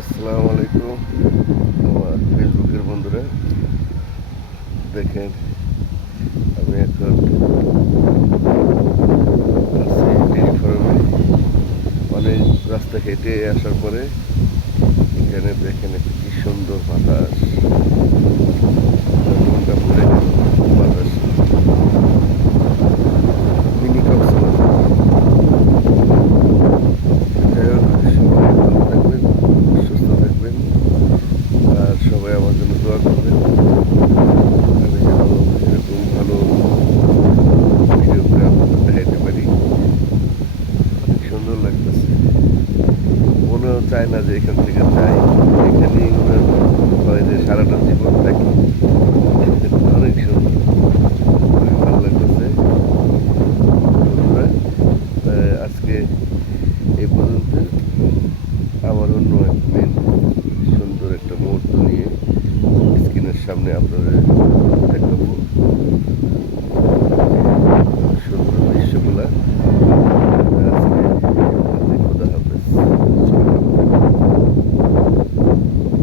আসসালামু আলাইকুম আমার ফেসবুকের বন্ধুরা। দেখেন আমি এখন আছি ডেইরি ফার্মে। অনেক রাস্তা হেঁটে আসার পরে এখানে দেখেন একটা কি সুন্দর বাতাস, মনটা ভরে গেল। বাতাস মিনি কক্সবাজার। যাই হোক, সবাই ভালো থাকবেন, সুস্থ থাকবেন, আর সবাই আমার জন্য দোয়া করবেন। আমি যেন এরকম ভালো ভিডিও করে আপনাদের দেখাইতে পারি। অনেক সুন্দর লাগতেছে, মনেও চায় না যে এখান থেকে যাই। এখানেই মনে হয় যে সারাটা জীবন থাকি। অনেক সুন্দর, খুবই ভালো লাগতেছে বন্ধুরা। আজকে এই পর্যন্ত। আবার অন্য একদিন সুন্দর একটা মুহূর্ত নিয়ে স্ক্রিনের সামনে আপনাদের